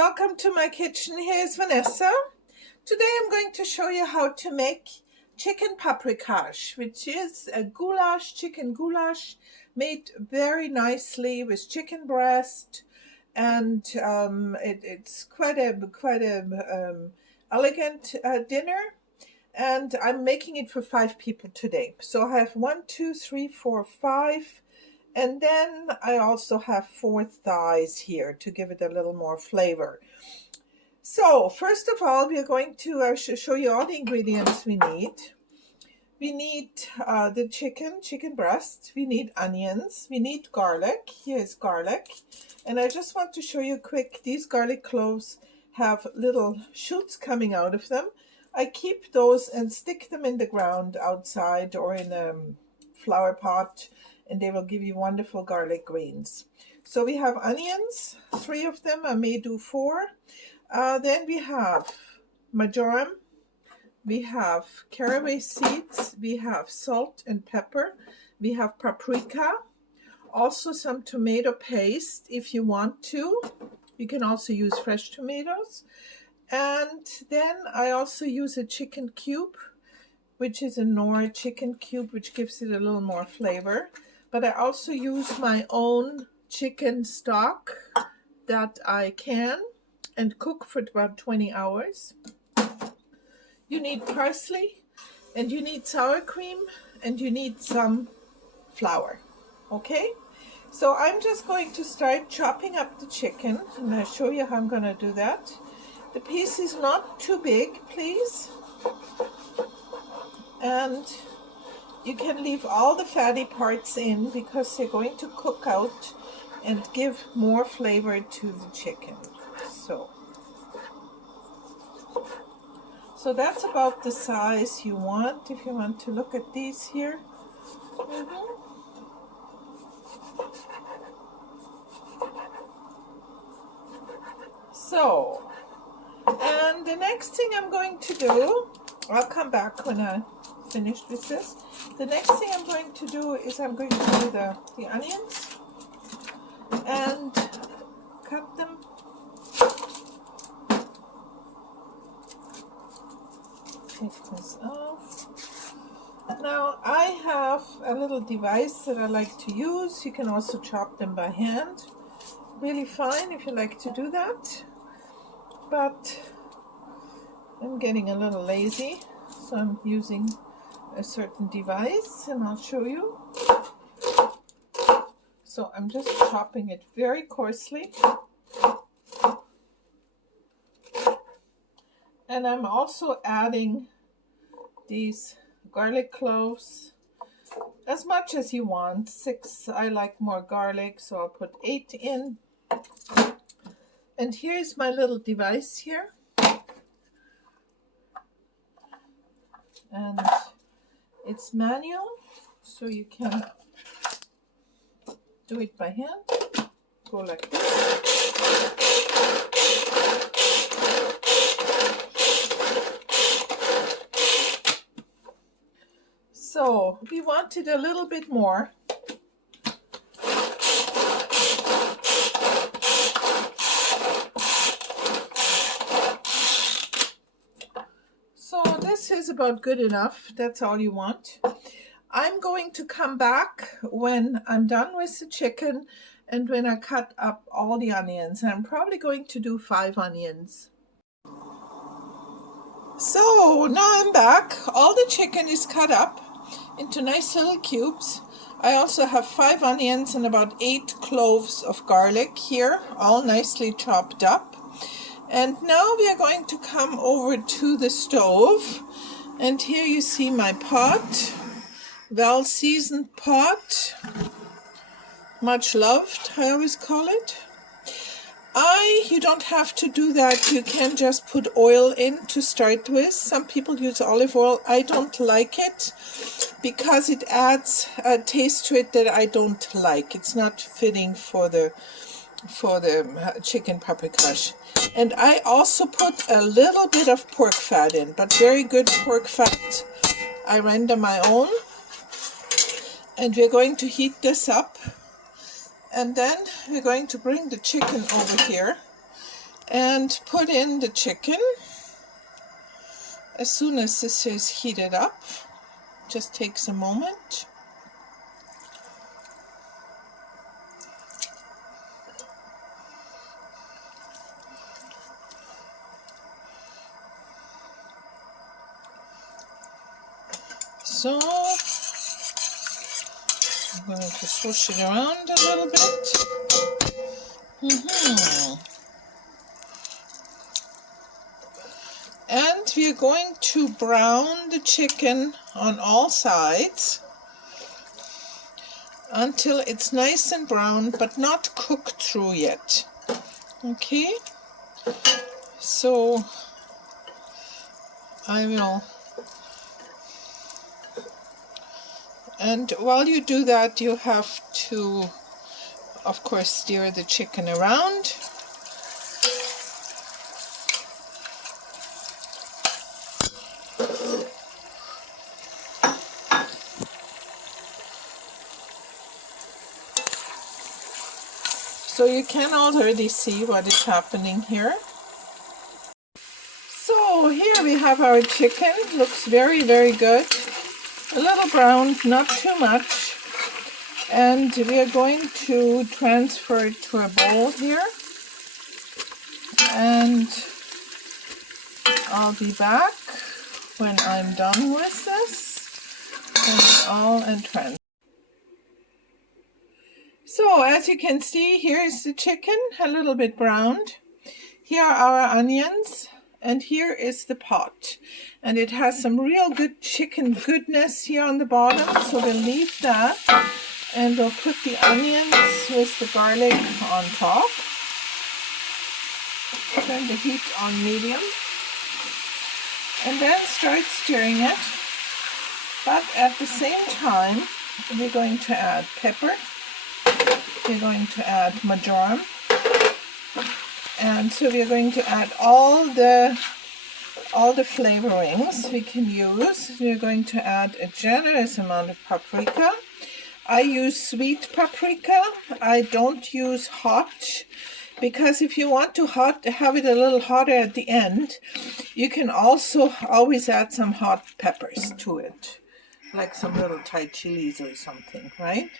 welcome to my kitchen. Here's Vanessa. Today I'm going to show you how to make chicken paprikash, which is a goulash, chicken goulash, made very nicely with chicken breast, and it's quite a elegant dinner. And I'm making it for 5 people today. So I have 1, 2, 3, 4, 5. And then I also have 4 thighs here to give it a little more flavor. So first of all, we are going to show you all the ingredients we need. We need the chicken breast. We need onions. We need garlic. Here's garlic. And I just want to show you quick, these garlic cloves have little shoots coming out of them. I keep those and stick them in the ground outside or in a flower pot, and they will give you wonderful garlic greens. So we have onions, 3 of them. I may do 4. Then we have marjoram, we have caraway seeds, we have salt and pepper, we have paprika, also some tomato paste if you want to. You can also use fresh tomatoes. And then I also use a chicken cube, which is a Nor chicken cube, which gives it a little more flavor. But I also use my own chicken stock that I can and cook for about 20 hours. You need parsley, and you need sour cream, and you need some flour. Okay? So I'm just going to start chopping up the chicken, and I'll show you how I'm going to do that. The piece is not too big, please. And you can leave all the fatty parts in because they're going to cook out and give more flavor to the chicken. So that's about the size you want, if you want to look at these here. So, and the next thing I'm going to do, I'll come back when I'm finished with this. The next thing I'm going to do is I'm going to do the onions and cut them. Take this off. Now I have a little device that I like to use. You can also chop them by hand. Really fine if you like to do that. But I'm getting a little lazy, so I'm using a certain device, and I'll show you. So I'm just chopping it very coarsely. And I'm also adding these garlic cloves, as much as you want. 6, I like more garlic, so I'll put 8 in. And here's my little device here. And it's manual, so you can do it by hand. Go like this. So we want it a little bit more. So this is about good enough. That's all you want. I'm going to come back when I'm done with the chicken and when I cut up all the onions. And I'm probably going to do 5 onions. So now I'm back. All the chicken is cut up into nice little cubes. I also have 5 onions and about 8 cloves of garlic here, all nicely chopped up. And now we are going to come over to the stove. And here you see my pot, well-seasoned pot, much loved, I always call it. You don't have to do that. You can just put oil in to start with. Some people use olive oil. I don't like it because it adds a taste to it that I don't like. It's not fitting for the chicken paprikash. And I also put a little bit of pork fat in, but very good pork fat. I render my own. And we're going to heat this up. And then we're going to bring the chicken over here. and put in the chicken as soon as this is heated up. Just takes a moment. So I'm going to swoosh it around a little bit. And we are going to brown the chicken on all sides until it's nice and brown, but not cooked through yet. Okay, so I will. And while you do that, you have to, of course, stir the chicken around. So you can already see what is happening here. So here we have our chicken. Looks very, very good. A little brown, not too much. And we are going to transfer it to a bowl here. And I'll be back when I'm done with this. And transfer. So as you can see, here is the chicken, a little bit browned. Here are our onions. And here is the pot, and it has some real good chicken goodness here on the bottom, so we'll leave that, and we'll put the onions with the garlic on top. Turn the heat on medium, and then start stirring it, but at the same time we're going to add pepper, we're going to add marjoram, and so we are going to add all the flavorings we can use. We are going to add a generous amount of paprika. I use sweet paprika. I don't use hot, because if you want to have it a little hotter at the end, you can also always add some hot peppers to it, like some little Thai chilies or something, right?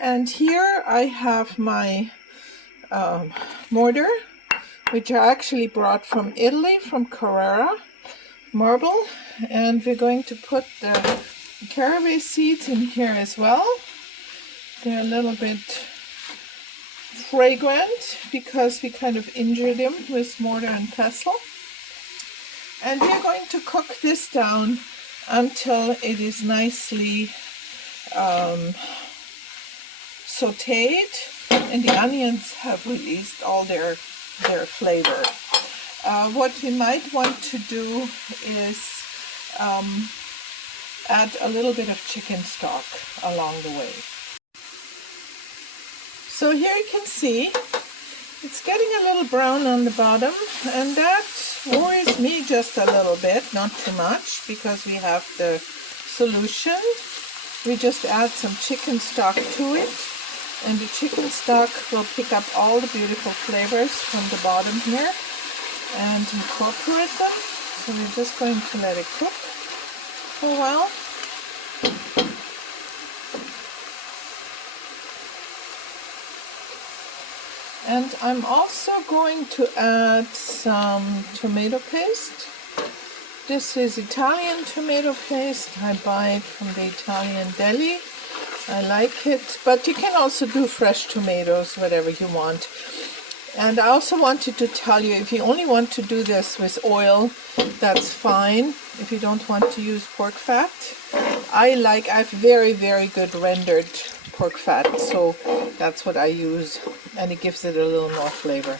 And here I have my mortar, which I actually brought from Italy, from Carrara marble, and we're going to put the caraway seeds in here as well. They're a little bit fragrant because we kind of injured them with mortar and pestle. And we're going to cook this down until it is nicely sauteed and the onions have released all their flavor. What we might want to do is add a little bit of chicken stock along the way. So here you can see it's getting a little brown on the bottom, and that worries me just a little bit, not too much, because we have the solution. We just add some chicken stock to it, and the chicken stock will pick up all the beautiful flavors from the bottom here and incorporate them. So we're just going to let it cook for a while. And I'm also going to add some tomato paste. This is Italian tomato paste. I buy it from the Italian deli. I like it, but you can also do fresh tomatoes, whatever you want. And I also wanted to tell you, if you only want to do this with oil, that's fine. If you don't want to use pork fat, I have very, very good rendered pork fat, so that's what I use, and it gives it a little more flavor.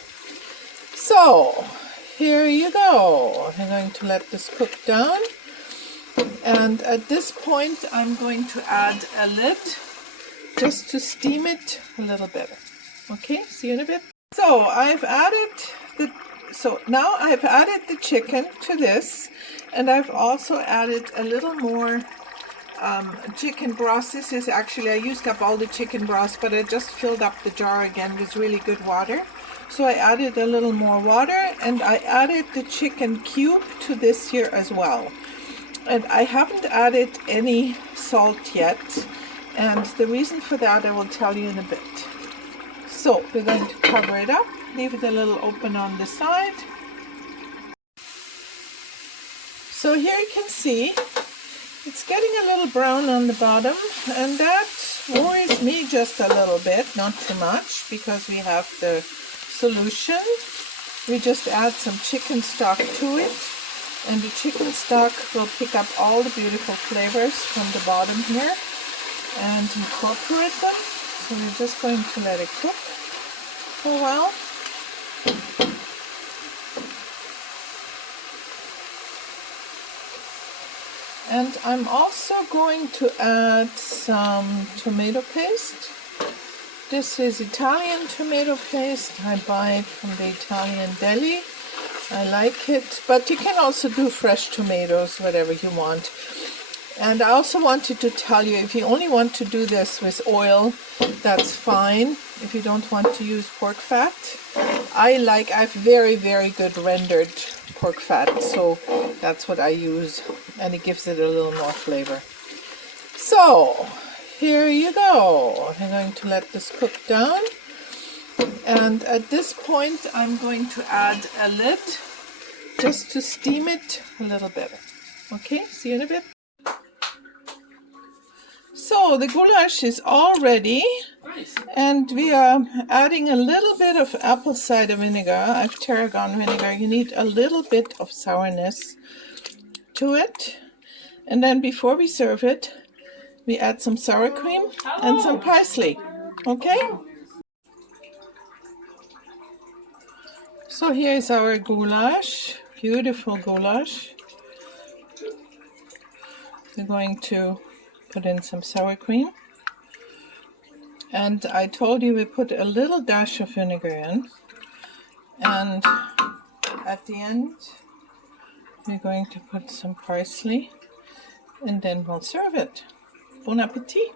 So here you go. I'm going to let this cook down, and at this point I'm going to add a lid just to steam it a little bit. Okay, see you in a bit. So now I've added the chicken to this, and I've also added a little more chicken broth. This is actually, I used up all the chicken broth, but I just filled up the jar again with really good water. So I added a little more water, and I added the chicken cube to this here as well. And I haven't added any salt yet, and the reason for that I will tell you in a bit. So we're going to cover it up, leave it a little open on the side. So here you can see it's getting a little brown on the bottom, and that worries me just a little bit, not too much, because we have the solution. We just add some chicken stock to it, and the chicken stock will pick up all the beautiful flavors from the bottom here and incorporate them. So we're just going to let it cook for a while. And I'm also going to add some tomato paste. This is Italian tomato paste. I buy it from the Italian deli. I like it, but you can also do fresh tomatoes, whatever you want. And I also wanted to tell you, if you only want to do this with oil, that's fine. If you don't want to use pork fat, I have very, very good rendered pork fat, so that's what I use, and it gives it a little more flavor. So here you go. I'm going to let this cook down, and at this point I'm going to add a lid just to steam it a little bit. Okay, see you in a bit. So the goulash is all ready, and we are adding a little bit of apple cider vinegar. I've tarragon vinegar. You need a little bit of sourness to it, and then before we serve it, we add some sour cream and some parsley. Okay? So here's our goulash, beautiful goulash. We're going to put in some sour cream. And I told you we put a little dash of vinegar in. And at the end, we're going to put some parsley, and then we'll serve it. Bon appetit!